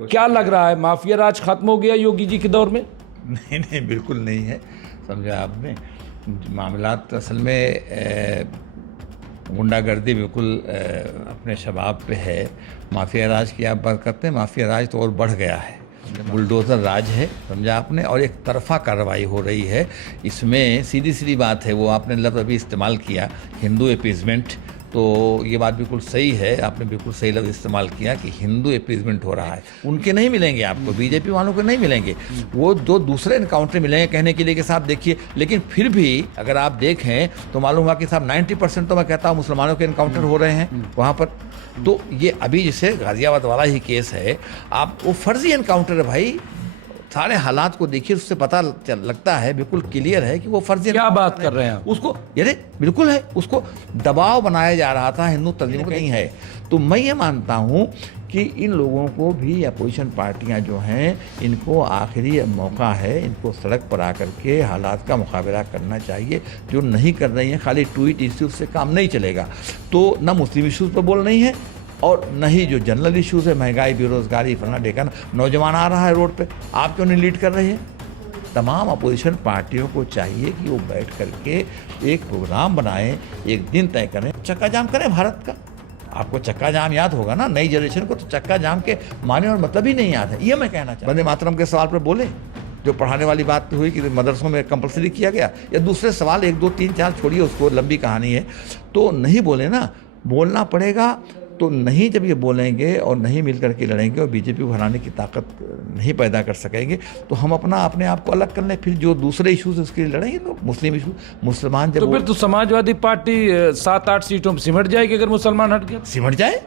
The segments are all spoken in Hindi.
क्या लग रहा है, माफिया राज खत्म हो गया योगी जी के दौर में? नहीं नहीं, बिल्कुल नहीं है। समझा आपने, मामलात असल में गुंडागर्दी बिल्कुल अपने शबाब पे है। माफिया राज की आप बात करते हैं, माफिया राज तो और बढ़ गया है, बुलडोज़र राज है, समझा आपने, और एक तरफा कार्रवाई हो रही है। इसमें सीधी सीधी बात है, वो आपने लफ्ज़ अभी इस्तेमाल किया, हिंदू अपीज़मेंट, तो ये बात बिल्कुल सही है, आपने बिल्कुल सही लफ्ज़ इस्तेमाल किया कि हिंदू अपीज़मेंट हो रहा है। उनके नहीं मिलेंगे आपको, बीजेपी वालों को नहीं मिलेंगे, वो दो दूसरे इनकाउंटर मिलेंगे कहने के लिए कि साहब देखिए। लेकिन फिर भी अगर आप देखें तो मालूम हुआ कि साहब 90% तो मैं कहता हूँ मुसलमानों के इनकाउंटर हो रहे हैं वहाँ पर। तो ये अभी जैसे गाज़ियाबाद वाला ही केस है, आप वो फर्जी इनकाउंटर है भाई, सारे हालात को देखिए, उससे पता लगता है, बिल्कुल क्लियर है कि वो फर्जी। क्या बात कर रहे हैं उसको, ये बिल्कुल है, उसको दबाव बनाया जा रहा था, हिंदू तंजीमों को नहीं है। तो मैं ये मानता हूँ कि इन लोगों को भी, अपोजिशन पार्टियां जो हैं, इनको आखिरी मौका है, इनको सड़क पर आकर के हालात का मुकाबला करना चाहिए। जो नहीं कर रही हैं, खाली ट्वीट इश्यूज से काम नहीं चलेगा। तो ना मुस्लिम इश्यूज पर बोल रही हैं और न ही जो जनरल इश्यूज है, महंगाई, बेरोजगारी, फलना ढेकाना, नौजवान आ रहा है रोड पे, आप क्यों नहीं लीड कर रहे हैं? तमाम अपोजिशन पार्टियों को चाहिए कि वो बैठ करके एक प्रोग्राम बनाएं, एक दिन तय करें, चक्का जाम करें भारत का। आपको चक्का जाम याद होगा ना, नई जनरेशन को तो चक्का जाम के माने और मतलब ही नहीं याद है। ये मैं कहना चाहता हूं। वंदे मातरम के सवाल पर बोले, जो पढ़ाने वाली बात हुई कि मदरसों में कंपलसरी किया गया, या दूसरे सवाल 1 2 3 4 छोड़िए, उसको लंबी कहानी है, तो नहीं बोले ना, बोलना पड़ेगा। तो नहीं, जब ये बोलेंगे और नहीं मिल करके लड़ेंगे और बीजेपी को हराने की ताकत नहीं पैदा कर सकेंगे, तो हम अपने आप को अलग कर लें। फिर जो दूसरे इश्यूज उसके लिए लड़ेंगे लोग, मुस्लिम इशू, मुसलमान जब, तो फिर तो समाजवादी पार्टी 7-8 सीटों में सिमट जाएगी अगर मुसलमान हट गया। सिमट जाए,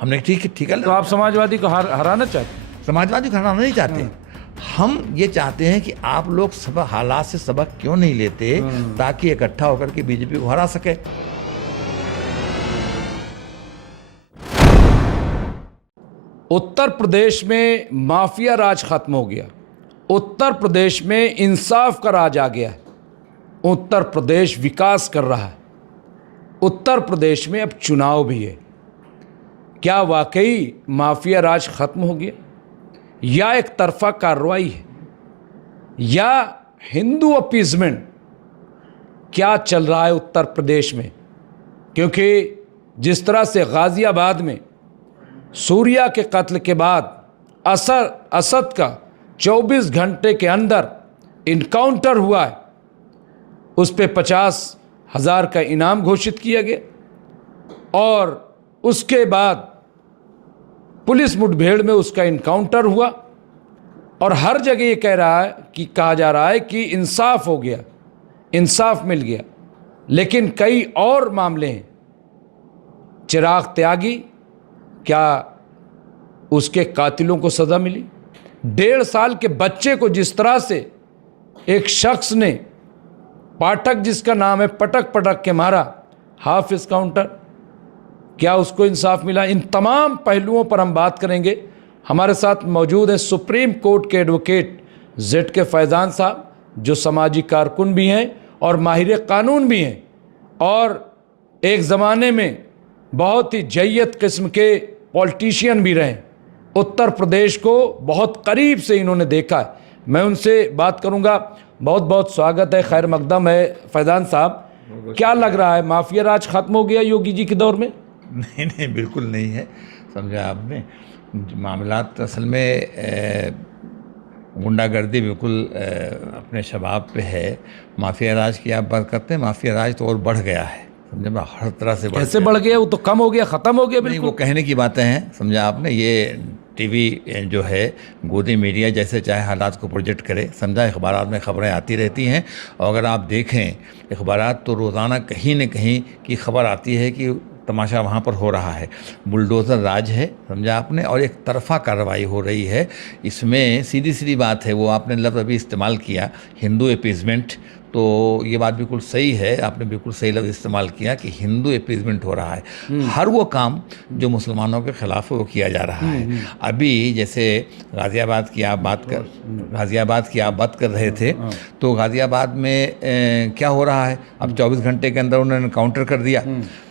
हमने ठीक है। तो आप समाजवादी को हराना चाहते हैं? समाजवादी को हराना नहीं चाहते, हम ये चाहते हैं कि आप लोग सब हालात से सबक क्यों नहीं लेते, ताकि इकट्ठा होकर के बीजेपी को हरा सके। उत्तर प्रदेश में माफिया राज खत्म हो गया, उत्तर प्रदेश में इंसाफ का राज आ गया है, उत्तर प्रदेश विकास कर रहा है, उत्तर प्रदेश में अब चुनाव भी है। क्या वाकई माफिया राज खत्म हो गया, या एक तरफा कार्रवाई है, या हिंदू अपीजमेंट? क्या चल रहा है उत्तर प्रदेश में? क्योंकि जिस तरह से गाजियाबाद में सूर्या के कत्ल के बाद असद का 24 घंटे के अंदर इनकाउंटर हुआ है, उस पे 50,000 का इनाम घोषित किया गया, और उसके बाद पुलिस मुठभेड़ में उसका इनकाउंटर हुआ, और हर जगह ये कहा जा रहा है कि इंसाफ हो गया, इंसाफ मिल गया। लेकिन कई और मामले हैं। चिराग त्यागी, क्या उसके कातिलों को सज़ा मिली? 1.5 साल के बच्चे को जिस तरह से एक शख्स ने, पाठक जिसका नाम है, पटक के मारा, हाफ इनकाउंटर, क्या उसको इंसाफ मिला? इन तमाम पहलुओं पर हम बात करेंगे। हमारे साथ मौजूद है सुप्रीम कोर्ट के एडवोकेट ZK फैज़ान साहब, जो समाजी कारकुन भी हैं और माहिर कानून भी हैं, और एक ज़माने में बहुत ही जय्यत किस्म के पॉलिटिशियन भी रहे। उत्तर प्रदेश को बहुत करीब से इन्होंने देखा है। मैं उनसे बात करूंगा। बहुत बहुत स्वागत है, खैर मकदम है फैज़ान साहब। क्या लग रहा है, माफिया राज खत्म हो गया योगी जी के दौर में? नहीं नहीं, बिल्कुल नहीं है। समझा आपने, मामलात असल में गुंडागर्दी बिल्कुल अपने शबाब पे है। माफिया राज की आप बात करते हैं, माफिया राज तो और बढ़ गया है, समझा, हर तरह से कैसे बढ़ गया? वो तो कम हो गया, ख़त्म हो गया? नहीं, वो कहने की बातें हैं, समझा आपने। ये टीवी जो है, गोदी मीडिया जैसे चाहे हालात को प्रोजेक्ट करे, समझा, अखबारात में ख़बरें आती रहती हैं, और अगर आप देखें अखबारात तो रोज़ाना कहीं न कहीं की खबर आती है कि तमाशा वहाँ पर हो रहा है, बुलडोज़र राज है, समझा आपने, और एक तरफा कार्रवाई हो रही है। इसमें सीधी सीधी बात है, वो आपने लफ्ज़ अभी इस्तेमाल किया, हिंदू अपीज़मेंट, तो ये बात बिल्कुल सही है, आपने बिल्कुल सही लफ्ज़ इस्तेमाल किया कि हिंदू अपीज़मेंट हो रहा है। हर वो काम जो मुसलमानों के ख़िलाफ़ है वो किया जा रहा है। अभी जैसे गाज़ियाबाद की आप बात कर रहे थे, तो गाज़ियाबाद में क्या हो रहा है, अब 24 घंटे के अंदर उन्होंने काउंटर कर दिया।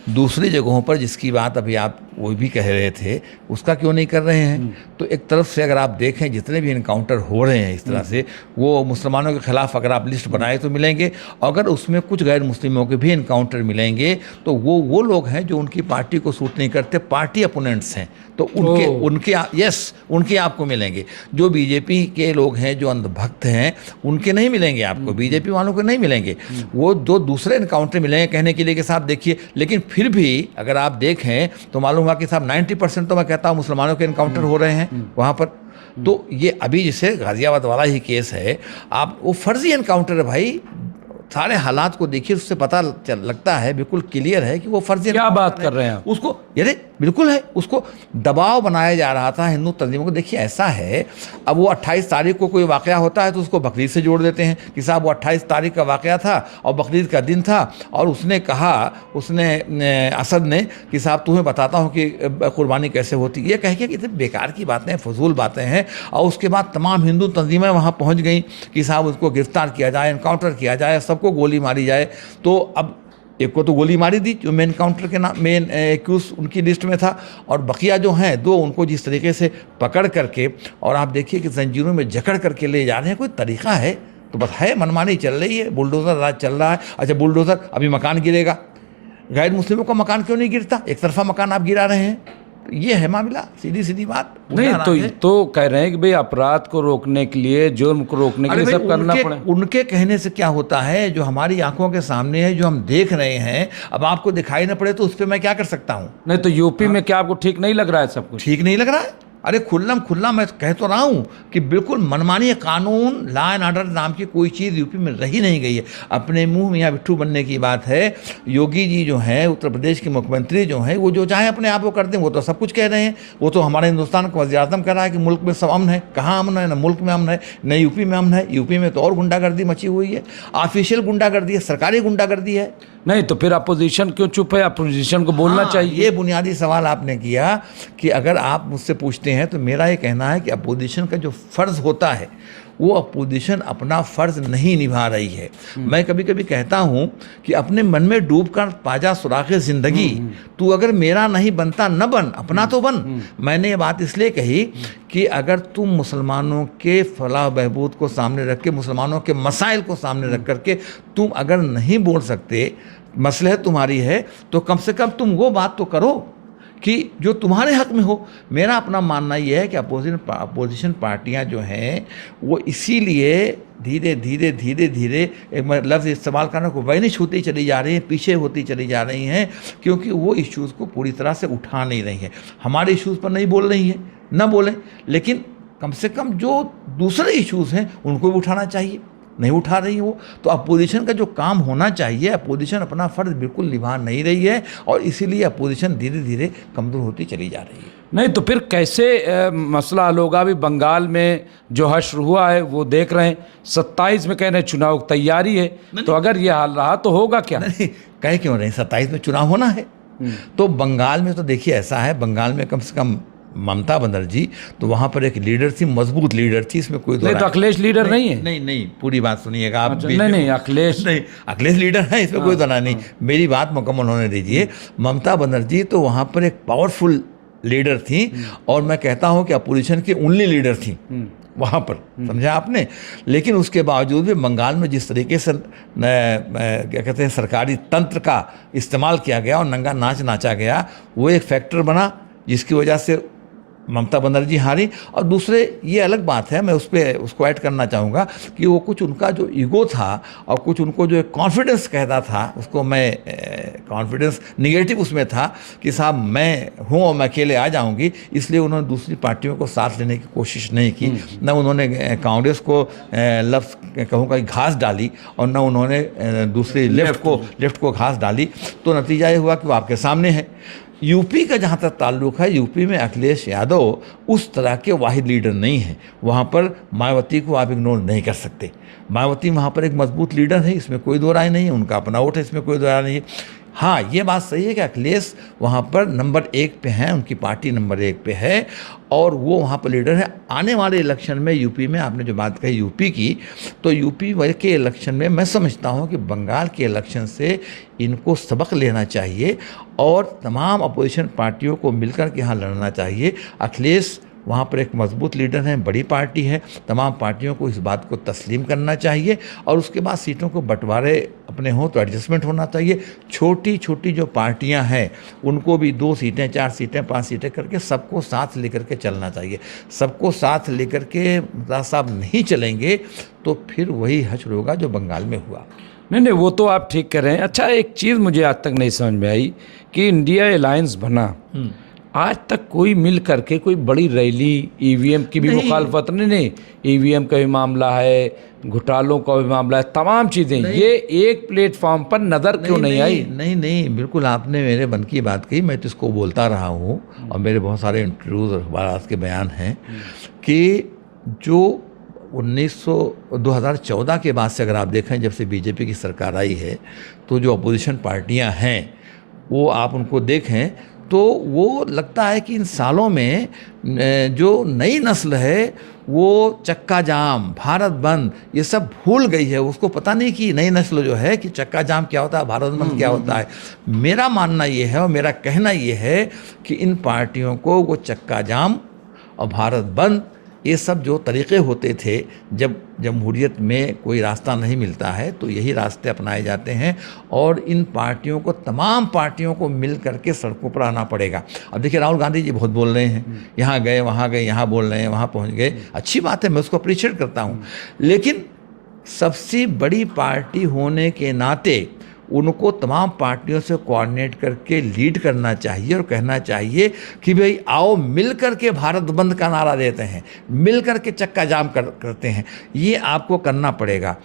दूसरी जगहों पर जिसकी बात अभी आप वो भी कह रहे थे, उसका क्यों नहीं कर रहे हैं? तो एक तरफ से अगर आप देखें जितने भी इनकाउंटर हो रहे हैं इस तरह से, वो मुसलमानों के खिलाफ अगर आप लिस्ट बनाए तो मिलेंगे, अगर उसमें कुछ गैर मुस्लिमों के भी इनकाउंटर मिलेंगे तो वो लोग हैं जो उनकी पार्टी को सूट नहीं करते, पार्टी अपोनेंट्स हैं, तो उनके आपको मिलेंगे। जो बीजेपी के लोग हैं, जो अंधभक्त हैं, उनके नहीं मिलेंगे आपको, बीजेपी वालों को नहीं मिलेंगे। वो दो दूसरे इनकाउंटर मिलेंगे कहने के लिए कि साहब देखिए, लेकिन फिर भी अगर आप देखें तो मालूम हुआ कि साहब 90% तो मैं कहता हूँ मुसलमानों के इनकाउंटर हो रहे हैं वहाँ पर। तो ये अभी जैसे गाजियाबाद वाला ही केस है, आप वो फर्जी इनकाउंटर है भाई, सारे हालात को देखिए, उससे पता लगता है, बिल्कुल क्लियर है कि वो फर्जी। क्या बात कर रहे हैं आप? उसको ये बिल्कुल है, उसको दबाव बनाया जा रहा था हिंदू तंजीमों को। देखिए ऐसा है, अब वो 28 तारीख को कोई वाक़या होता है तो उसको बकरीद से जोड़ देते हैं कि साहब वो 28 तारीख का वाक़या था और बकरीद का दिन था, और उसने कहा, असद ने कि साहब तुम्हें बताता हूँ कि कुर्बानी कैसे होती। ये कह के कि बेकार की बातें, फजूल बातें हैं। और उसके बाद तमाम हिंदू तंजीमें वहाँ पहुँच गई कि साहब उसको गिरफ्तार किया जाए, इनकाउंटर किया जाए, सबको गोली मारी जाए। तो अब एक को तो गोली मारी दी जो मेन काउंटर के नाम, मेन एक्यूज उनकी लिस्ट में था, और बकिया जो हैं दो, उनको जिस तरीके से पकड़ करके, और आप देखिए कि जंजीरों में जकड़ करके ले जा रहे हैं, कोई तरीका है? तो बस है, मनमानी चल रही है, बुलडोज़र राज चल रहा है। अच्छा बुलडोज़र, अभी मकान गिरेगा, गैर मुस्लिमों का मकान क्यों नहीं गिरता? एक तरफा मकान आप गिरा रहे हैं। ये है मामला, सीधी बात नहीं। तो कह रहे हैं कि भाई अपराध को रोकने के लिए, जुर्म को रोकने के लिए सब करना पड़े। उनके कहने से क्या होता है, जो हमारी आंखों के सामने है, जो हम देख रहे हैं, अब आपको दिखाई न पड़े तो उस पर मैं क्या कर सकता हूँ? नहीं तो यूपी में क्या आपको ठीक नहीं लग रहा है? सब कुछ ठीक नहीं लग रहा है? अरे खुल्ला मैं कह तो रहा हूँ कि बिल्कुल मनमानी कानून, लॉ एंड ऑर्डर नाम की कोई चीज़ यूपी में रही नहीं गई है। अपने मुंह मियाँ बिट्ठू बनने की बात है। योगी जी जो हैं, उत्तर प्रदेश के मुख्यमंत्री जो हैं, वो जो चाहे अपने आप को करते हैं, वो तो सब कुछ कह रहे हैं। वो तो हमारे हिंदुस्तान को वज़ीर-ए-आज़म कह रहा है कि मुल्क में सब अमन है। कहाँ अमन है? न मुल्क में अमन है, न यूपी में अमन है। यूपी में तो और गुंडागर्दी मची हुई है, ऑफिशियल गुंडागर्दी है, सरकारी गुंडागर्दी है। नहीं तो फिर अपोजिशन क्यों चुप है? अपोजिशन को बोलना चाहिए। ये बुनियादी सवाल आपने किया कि अगर आप मुझसे पूछते हैं तो मेरा ये कहना है कि अपोजिशन का जो फ़र्ज़ होता है, वो अपोजिशन अपना फ़र्ज़ नहीं निभा रही है। मैं कभी कभी कहता हूँ कि अपने मन में डूब कर पाजा सुराख़ ज़िंदगी, तू अगर मेरा नहीं बनता न बन, अपना तो बन। मैंने ये बात इसलिए कही कि अगर तुम मुसलमानों के फलाह बहबूद को सामने रख के, मुसलमानों के मसाइल को सामने रख करके तुम अगर नहीं बोल सकते, मसलहत तुम्हारी है, तो कम से कम तुम वो बात तो करो कि जो तुम्हारे हक में हो। मेरा अपना मानना यह है कि अपोजिशन पार्टियां जो हैं, वो इसीलिए धीरे धीरे एक मैं लफ्ज़ इस्तेमाल करने को वैनिश होती चली जा रही हैं, पीछे होती चली जा रही हैं, क्योंकि वो इश्यूज़ को पूरी तरह से उठा नहीं रही हैं। हमारे इश्यूज़ पर नहीं बोल रही हैं, न बोलें, लेकिन कम से कम जो दूसरे इश्यूज़ हैं उनको भी उठाना चाहिए। नहीं उठा रही वो, तो अपोजिशन का जो काम होना चाहिए, अपोजिशन अपना फ़र्ज़ बिल्कुल निभा नहीं रही है, और इसीलिए अपोजिशन धीरे धीरे कमज़ोर होती चली जा रही है। नहीं तो फिर कैसे मसला हल होगा? अभी बंगाल में जो हश्र हुआ है वो देख रहे हैं, 27 में कह रहे हैं चुनाव की तैयारी है, तो अगर ये हाल रहा तो होगा क्या? नहीं, कह क्यों रहे? 27 में चुनाव होना है। तो बंगाल में तो देखिए ऐसा है, बंगाल में कम से कम ममता बनर्जी तो वहाँ पर एक लीडर थी, मजबूत लीडर थी, इसमें कोई नहीं तो अखिलेश लीडर नहीं है? नहीं, पूरी बात सुनिएगा आप। अच्छा, नहीं अखिलेश लीडर है, इसमें कोई दोना नहीं। मेरी बात मुकम्मल होने दीजिए। ममता बनर्जी तो वहाँ पर एक पावरफुल लीडर थी, और मैं कहता हूँ कि अपोजिशन की ओनली लीडर थी वहाँ पर, समझा आपने। लेकिन उसके बावजूद भी बंगाल में जिस तरीके से क्या कहते हैं, सरकारी तंत्र का इस्तेमाल किया गया और नंगा नाच नाचा गया, वो एक फैक्टर बना जिसकी वजह से ममता बनर्जी हारी। और दूसरे ये अलग बात है, मैं उसको ऐड करना चाहूँगा कि वो कुछ उनका जो ईगो था और कुछ उनको जो एक कॉन्फिडेंस कहता था, उसको मैं कॉन्फिडेंस निगेटिव उसमें था कि साहब मैं हूँ और मैं अकेले आ जाऊँगी, इसलिए उन्होंने दूसरी पार्टियों को साथ लेने की कोशिश नहीं की। न उन्होंने कांग्रेस को लफ्ज़ कहूँगा कि घास डाली, और न उन्होंने दूसरी लेफ्ट को घास डाली। तो नतीजा ये हुआ कि वो आपके सामने है। यूपी का जहाँ तक ताल्लुक़ है, यूपी में अखिलेश यादव उस तरह के वाहिद लीडर नहीं हैं। वहाँ पर मायावती को आप इग्नोर नहीं कर सकते। मायावती वहाँ पर एक मजबूत लीडर है, इसमें कोई दो राय नहीं है, उनका अपना वोट है, इसमें कोई दो राय नहीं है। हाँ, ये बात सही है कि अखिलेश वहाँ पर नंबर 1 पे हैं, उनकी पार्टी नंबर 1 पे है और वो वहाँ पर लीडर है। आने वाले इलेक्शन में यूपी में आपने जो बात कही यूपी की, तो यूपी के इलेक्शन में मैं समझता हूँ कि बंगाल के इलेक्शन से इनको सबक लेना चाहिए और तमाम अपोजिशन पार्टियों को मिलकर के यहाँ लड़ना चाहिए। अखिलेश वहाँ पर एक मजबूत लीडर हैं, बड़ी पार्टी है, तमाम पार्टियों को इस बात को तस्लीम करना चाहिए और उसके बाद सीटों को बंटवारे अपने हों तो एडजस्टमेंट होना चाहिए। छोटी छोटी जो पार्टियां हैं उनको भी 2 सीटें, 4 सीटें, 5 सीटें करके सबको साथ लेकर के चलना चाहिए। सबको साथ लेकर के मुमताज़ साहब नहीं चलेंगे तो फिर वही हश्र होगा जो बंगाल में हुआ। नहीं, वो तो आप ठीक कह रहे हैं। अच्छा, एक चीज़ मुझे आज तक नहीं समझ में आई कि इंडिया अलायंस बना, आज तक कोई मिल करके कोई बड़ी रैली, ईवीएम की भी मुखालफत नहीं, ईवीएम का भी मामला है, घोटालों का भी मामला है, तमाम चीज़ें, ये एक प्लेटफॉर्म पर नज़र क्यों नहीं आई? नहीं, बिल्कुल आपने मेरे मन की बात कही, मैं तो इसको बोलता रहा हूँ और मेरे बहुत सारे इंटरव्यूज़ और अखबार के बयान हैं कि जो 2014 के बाद से अगर आप देखें, जब से बीजेपी की सरकार आई है, तो जो अपोजिशन पार्टियां हैं वो आप उनको देखें तो वो लगता है कि इन सालों में जो नई नस्ल है वो चक्का जाम, भारत बंद, ये सब भूल गई है। उसको पता नहीं कि नई नस्ल जो है कि चक्का जाम क्या होता है, भारत बंद क्या होता है। मेरा मानना ये है और मेरा कहना ये है कि इन पार्टियों को वो चक्का जाम और भारत बंद, ये सब जो तरीक़े होते थे, जब जमहूरियत में कोई रास्ता नहीं मिलता है तो यही रास्ते अपनाए जाते हैं और इन पार्टियों को, तमाम पार्टियों को मिल करके सड़कों पर आना पड़ेगा। अब देखिए राहुल गांधी जी बहुत बोल रहे हैं, यहाँ गए, वहाँ गए, यहाँ बोल रहे हैं, वहाँ पहुँच गए, अच्छी बात है, मैं उसको अप्रिशिएट करता हूँ। लेकिन सबसे बड़ी पार्टी होने के नाते उनको तमाम पार्टियों से कोऑर्डिनेट करके लीड करना चाहिए और कहना चाहिए कि भाई आओ मिल कर के भारत बंद का नारा देते हैं, मिल कर के चक्का जाम करते हैं। ये आपको करना पड़ेगा।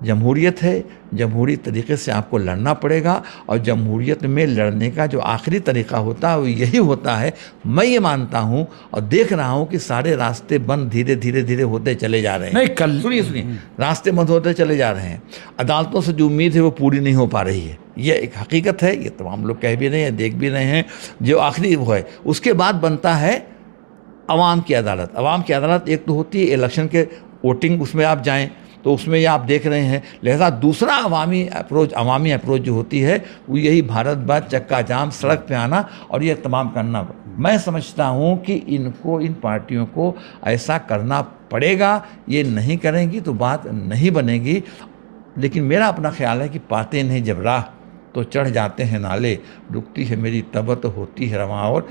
जमहूरियत है, जमहूरी तरीके से आपको लड़ना पड़ेगा और जमहूरियत में लड़ने का जो आखिरी तरीका होता है वो यही होता है। मैं ये मानता हूँ और देख रहा हूँ कि सारे रास्ते बंद धीरे धीरे धीरे होते चले जा रहे हैं। नहीं, कल सुनिए, रास्ते बंद होते चले जा रहे हैं। अदालतों से जो उम्मीद है वो पूरी नहीं हो पा रही है, ये एक हकीकत है, ये तमाम लोग कह भी रहे हैं, देख भी रहे हैं। जो आखिरी वो है, उसके बाद बनता है अवाम की अदालत। अवाम की अदालत एक तो होती है इलेक्शन के वोटिंग, उसमें आप जाएँ तो उसमें ये आप देख रहे हैं। लिहाजा दूसरा अवामी अप्रोच जो होती है वो यही भारत बंद, चक्का जाम, सड़क पे आना और ये तमाम करना। मैं समझता हूँ कि इनको, इन पार्टियों को ऐसा करना पड़ेगा। ये नहीं करेंगी तो बात नहीं बनेगी। लेकिन मेरा अपना ख्याल है कि पाते नहीं जब राह तो चढ़ जाते हैं नाले, रुकती है मेरी तबत होती है रवां और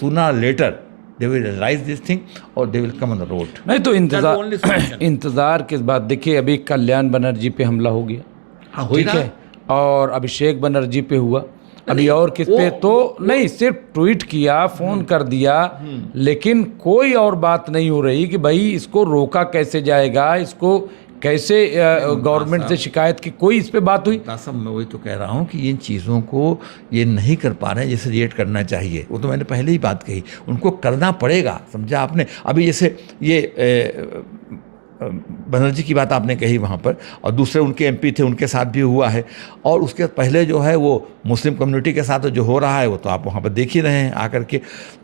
सुना letter they will realize this thing or they will come on the road। नहीं तो इंतज़ार किस बात। देखिए अभी कल्याण बनर्जी पे हमला हो गया, हाँ, ठीक है, और अभिषेक बनर्जी पे हुआ, अभी और किस पे तो नहीं, सिर्फ ट्वीट किया, फ़ोन कर दिया, लेकिन कोई और बात नहीं हो रही कि भाई इसको रोका कैसे जाएगा, इसको कैसे गवर्नमेंट से शिकायत की, कोई इस पे बात हुई? तासब मैं वही तो कह रहा हूँ कि इन चीज़ों को ये नहीं कर पा रहे हैं जैसे रिएक्ट करना चाहिए। वो तो मैंने पहले ही बात कही, उनको करना पड़ेगा, समझा आपने। अभी जैसे ये बनर्जी की बात आपने कही वहाँ पर, और दूसरे उनके एमपी थे, उनके साथ भी हुआ है, और उसके पहले जो है वो मुस्लिम कम्युनिटी के साथ जो हो रहा है वो तो आप वहाँ पर देख ही रहे हैं आकर के।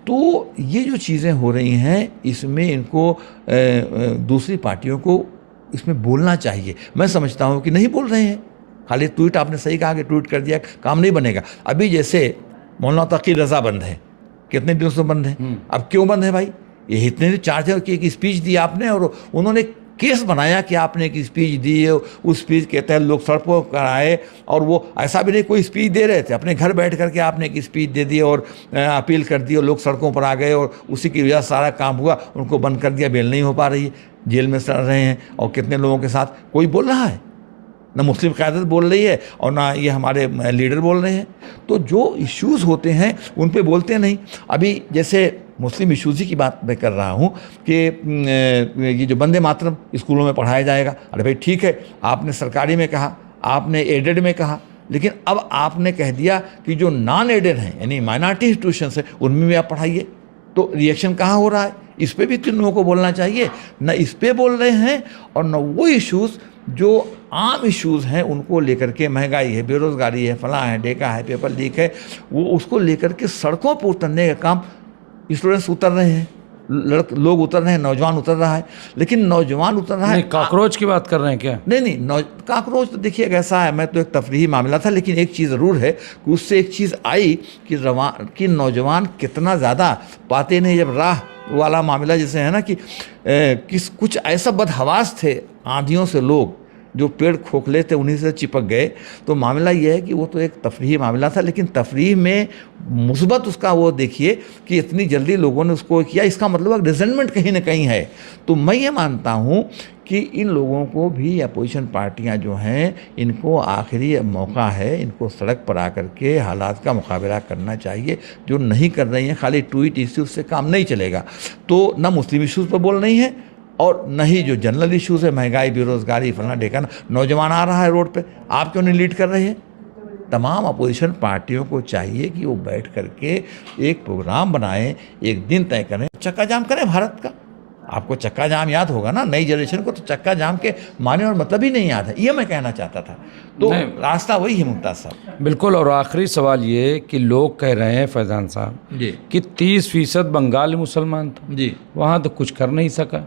तो ये जो चीज़ें हो रही हैं इसमें इनको दूसरी पार्टियों को इसमें बोलना चाहिए। मैं समझता हूँ कि नहीं बोल रहे हैं, खाली ट्वीट, आपने सही कहा कि ट्वीट कर दिया, काम नहीं बनेगा। अभी जैसे मौलाना तकी रज़ा बंद है, कितने दिनों से बंद है, अब क्यों बंद है भाई? ये इतने चार्ज की एक स्पीच दी आपने और उन्होंने केस बनाया कि आपने एक स्पीच दी है, उस स्पीच के तहत लोग सड़कों पर आए, और वो ऐसा भी नहीं कोई स्पीच दे रहे थे, अपने घर बैठ करके आपने एक स्पीच दे दी और अपील कर दी और लोग सड़कों पर आ गए और उसी की वजह सारा काम हुआ। उनको बंद कर दिया, बेल नहीं हो पा रही है, जेल में सड़ रहे हैं, और कितने लोगों के साथ कोई बोल रहा है, ना मुस्लिम क़यादत बोल रही है और ना ये हमारे लीडर बोल रहे हैं। तो जो इश्यूज़ होते हैं उन पे बोलते नहीं। अभी जैसे मुस्लिम इश्यूज़ की बात मैं कर रहा हूँ कि ये जो वंदे मातरम स्कूलों में पढ़ाया जाएगा, अरे भाई ठीक है, आपने सरकारी में कहा, आपने एडेड में कहा, लेकिन अब आपने कह दिया कि जो नॉन एडेड हैं यानी माइनॉरिटी इंस्टीट्यूशन है उनमें भी आप पढ़ाइए। तो रिएक्शन कहाँ हो रहा है? इस पे भी तीन लोगों को बोलना चाहिए। न इस पे बोल रहे हैं और न वो इश्यूज़ जो आम इश्यूज़ हैं उनको लेकर के, महंगाई है, बेरोज़गारी है, फलां है, ढेका है, पेपर लीक है, वो उसको लेकर के सड़कों पर उतरने का काम स्टूडेंट्स उतर रहे हैं, लोग उतर रहे हैं, नौजवान उतर रहा है। लेकिन नौजवान उतर रहा है, नहीं, कॉकरोच की बात कर रहे हैं क्या? नहीं, काकरोच तो देखिए ऐसा है, मैं तो एक तफरीही मामला था, लेकिन एक चीज़ ज़रूर है कि उससे एक चीज़ आई कि नौजवान कितना ज़्यादा पाते नहीं, जब राह वाला मामला जैसे है ना कि कुछ ऐसा बदहवास थे आंधियों से लोग जो पेड़ खोखले थे उन्हीं से चिपक गए। तो मामला यह है कि वो तो एक तफरीही मामला था, लेकिन तफरीह में मुस्बत उसका वो देखिए कि इतनी जल्दी लोगों ने उसको किया, इसका मतलब रिजेंटमेंट कहीं ना कहीं है। तो मैं ये मानता हूँ कि इन लोगों को भी अपोजिशन पार्टियां जो हैं, इनको आखिरी मौका है, इनको सड़क पर आकर के हालात का मुकाबला करना चाहिए। जो नहीं कर रही हैं, खाली ट्वीट इश्यूज से काम नहीं चलेगा। तो ना मुस्लिम इश्यूज़ पर बोल रही हैं और न ही जो जनरल इश्यूज़ है, महंगाई, बेरोज़गारी, फलाना ढेकाना, नौजवान आ रहा है रोड पे, आप क्यों नहीं लीड कर रहे हैं? तमाम अपोजिशन पार्टियों को चाहिए कि वो बैठ करके एक प्रोग्राम बनाएं, एक दिन तय करें, चक्का जाम करें भारत का। आपको चक्का जाम याद होगा ना, नई जनरेशन को तो चक्का जाम के माने और मतलब ही नहीं याद है, ये मैं कहना चाहता था। तो रास्ता वही है मुमताज़ साहब। बिल्कुल। और आखिरी सवाल ये कि लोग कह रहे हैं फैज़ान साहब जी कि 30% बंगाली मुसलमान था, जी वहाँ तो कुछ कर नहीं सका।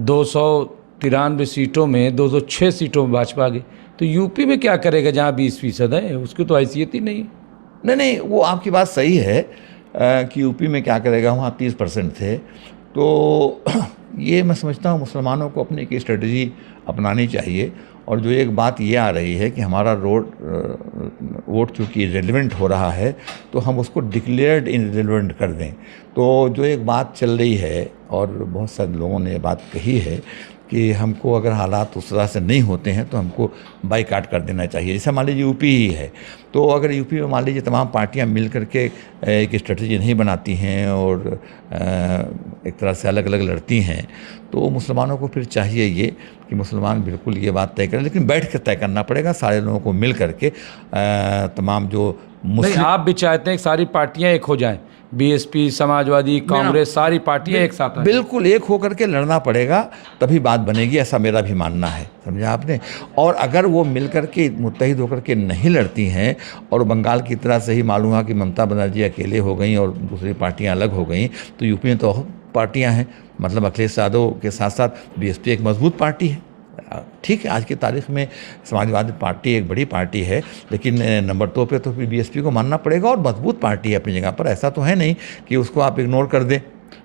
293 सीटों में 206 सीटों में भाजपा आ गई, तो यूपी में क्या करेगा जहाँ 20% है? उसकी तो हैसियत ही नहीं। नहीं, वो आपकी बात सही है कि यूपी में क्या करेगा, वहाँ 30% थे। तो ये मैं समझता हूँ मुसलमानों को अपनी एक स्ट्रेटजी अपनानी चाहिए। और जो एक बात ये आ रही है कि हमारा वोट चूँकि इरेलीवेंट हो रहा है, तो हम उसको डिक्लेयर्ड इरेलीवेंट कर दें। तो जो एक बात चल रही है और बहुत सारे लोगों ने ये बात कही है कि हमको अगर हालात उस तरह से नहीं होते हैं तो हमको बाईकाट कर देना चाहिए। जैसे मान लीजिए यूपी ही है, तो अगर यूपी में मान लीजिए तमाम पार्टियां मिल करके एक स्ट्रेटजी नहीं बनाती हैं और एक तरह से अलग अलग लड़ती हैं, तो मुसलमानों को फिर चाहिए ये कि मुसलमान बिल्कुल ये बात तय करें, लेकिन बैठ कर तय करना पड़ेगा सारे लोगों को मिल करके। तमाम जो नहीं, आप भी चाहते हैं कि सारी पार्टियां एक हो जाएं, बीएसपी, समाजवादी, कांग्रेस, सारी पार्टियां एक साथ आएं। बिल्कुल एक होकर के लड़ना पड़ेगा, तभी बात बनेगी, ऐसा मेरा भी मानना है, समझा आपने। और अगर वो मिल करके मुत्तहिद होकर के नहीं लड़ती हैं, और बंगाल की तरह से ही मालूम है कि ममता बनर्जी अकेले हो गई और दूसरी पार्टियां अलग हो गई, तो यूपी में तो पार्टियां हैं, मतलब अखिलेश यादव के साथ साथ बीएसपी एक मजबूत पार्टी है। ठीक है, आज की तारीख में समाजवादी पार्टी एक बड़ी पार्टी है, लेकिन नंबर 2 पे तो फिर बीएसपी को मानना पड़ेगा, और मजबूत पार्टी है अपनी जगह पर। ऐसा तो है नहीं कि उसको आप इग्नोर कर दें।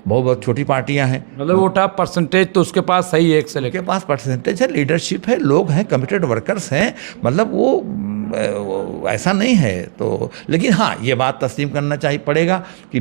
बहुत छोटी पार्टियां हैं, मतलब वोट ऑफ परसेंटेज तो उसके पास सही है, एक से लेकर के पास परसेंटेज है, लीडरशिप है, लोग हैं, कमिटेड वर्कर्स हैं, मतलब वो ऐसा नहीं है। तो लेकिन हाँ, ये बात तस्लीम करना चाहिए पड़ेगा कि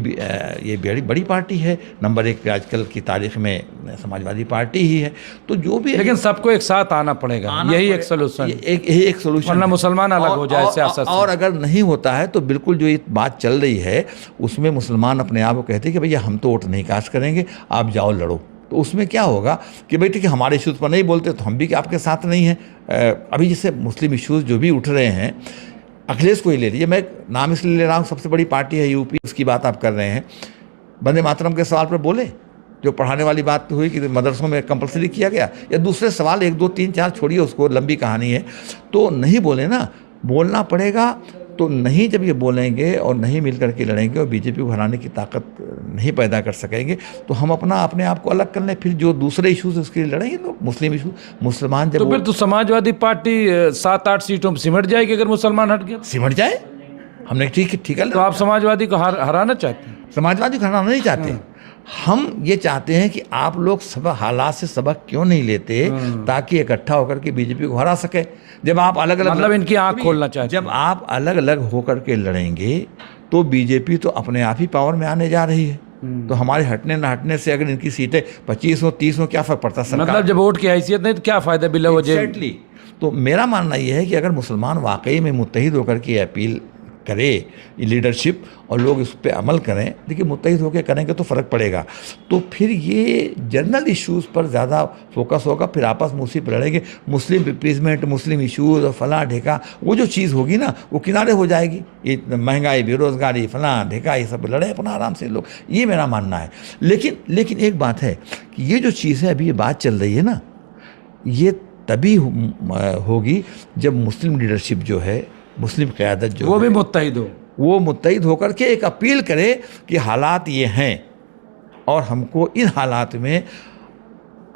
ये बड़ी बड़ी पार्टी है, नंबर 1 पे आजकल की तारीख में समाजवादी पार्टी ही है। तो जो भी, लेकिन सबको एक साथ आना पड़ेगा, यही एक सोल्यूशन, यही एक सोल्यूशन, वरना मुसलमान अलग हो जाए सियासत से। और अगर नहीं होता है तो बिल्कुल जो ये बात चल रही है उसमें मुसलमान अपने आप को कहते हैं कि भैया हम तो वोट नहीं कास्ट करेंगे, आप जाओ लड़ो। तो उसमें क्या होगा कि भाई ठीक है, हमारे इश्यूज़ पर नहीं बोलते तो हम भी आपके साथ नहीं हैं। अभी जैसे मुस्लिम इश्यूज़ जो भी उठ रहे हैं, अखिलेश को ही ले लीजिए, मैं नाम इसलिए ले रहा हूँ, सबसे बड़ी पार्टी है यूपी, उसकी बात आप कर रहे हैं। वंदे मातरम के सवाल पर बोले, जो पढ़ाने वाली बात हुई कि मदरसों में कंपलसरी किया गया, या दूसरे सवाल 1 2 3 4 छोड़िए, उसको लंबी कहानी है, तो नहीं बोले ना, बोलना पड़ेगा। तो नहीं, जब ये बोलेंगे और नहीं मिल करके लड़ेंगे और बीजेपी को हराने की ताकत नहीं पैदा कर सकेंगे, तो हम अपने आप को अलग कर लें। फिर जो दूसरे इशूज़ उसके लिए लड़ेंगे, तो मुस्लिम इशू, मुसलमान जब तो फिर तो समाजवादी पार्टी 7-8 सीटों में सिमट जाएगी अगर मुसलमान हट गया। सिमट जाए, हमने ठीक है। तो आप समाजवादी को हराना चाहते हैं? समाजवादी को हराना नहीं चाहते, हम ये चाहते हैं कि आप लोग सब हालात से सबक क्यों नहीं लेते, ताकि इकट्ठा होकर के बीजेपी को हरा सके। जब आप अलग अलग, मतलब इनकी आंख खोलना चाहते हैं। जब आप अलग अलग होकर के लड़ेंगे तो बीजेपी तो अपने आप ही पावर में आने जा रही है। तो हमारे हटने ना हटने से अगर इनकी सीटें 25 हो 30 हो, क्या फर्क पड़ता है? मतलब जब वोट की हैसियत नहीं तो क्या फायदा बिला वजह। एग्जैक्टली। तो मेरा मानना यह है कि अगर मुसलमान वाकई में मुत्तहिद होकर के अपील करे लीडरशिप, और लोग इस पर अमल करें, देखिए मुत्तहिद होकर करेंगे तो फ़र्क पड़ेगा। तो फिर ये जनरल इश्यूज़ पर ज़्यादा फोकस होगा, फिर आपस में उसी पर लड़ेंगे। मुस्लिम रिप्लेसमेंट, मुस्लिम इश्यूज़ और फलां ढेका, वो जो चीज़ होगी ना, वो किनारे हो जाएगी। ये महंगाई, बेरोज़गारी, फलां ढेका, ये सब लड़े अपना आराम से लोग, ये मेरा मानना है। लेकिन एक बात है कि ये जो चीज़ है, अभी ये बात चल रही है ना, ये तभी होगी जब मुस्लिम लीडरशिप जो है, मुस्लिम क़यादत जो वो है, भी मुत्तहिद हो। वो मुत्तहिद होकर के एक अपील करे कि हालात ये हैं और हमको इन हालात में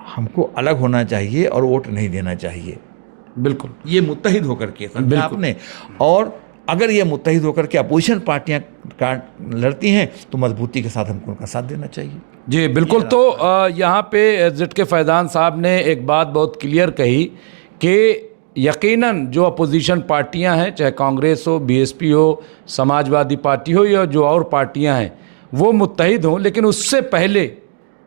हमको अलग होना चाहिए और वोट नहीं देना चाहिए। बिल्कुल। ये मुत्तहिद होकर के समझा बिल्कुल। आपने। और अगर ये मुत्तहिद होकर के अपोजिशन पार्टियां लड़ती हैं तो मजबूती के साथ हमको उनका साथ देना चाहिए। जी बिल्कुल। तो यहाँ पे ZK फैज़ान साहब ने एक बात बहुत क्लियर कही कि यकीनन जो अपोजिशन पार्टियां हैं, चाहे कांग्रेस हो, BSP हो, समाजवादी पार्टी हो या जो और पार्टियां हैं, वो मुत्तहिद हों, लेकिन उससे पहले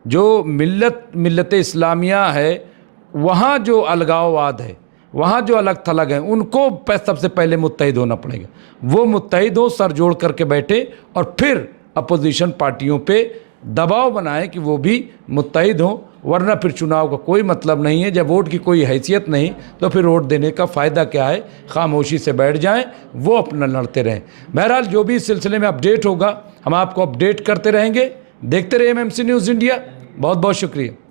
जो मिल्लत इस्लामिया है, वहाँ जो अलगाववाद है, वहाँ जो अलग थलग हैं, उनको सबसे पहले मुत्तहिद होना पड़ेगा। वो मुत्तहिद हो, सर जोड़ करके बैठे और फिर अपोजिशन पार्टियों पे दबाव बनाएं कि वो भी मुत्तहिद हों, वरना फिर चुनाव का कोई मतलब नहीं है। जब वोट की कोई हैसियत नहीं तो फिर वोट देने का फ़ायदा क्या है। खामोशी से बैठ जाएं, वो अपना लड़ते रहें। बहरहाल जो भी इस सिलसिले में अपडेट होगा हम आपको अपडेट करते रहेंगे। देखते रहिए MMC न्यूज़ इंडिया। बहुत बहुत शुक्रिया।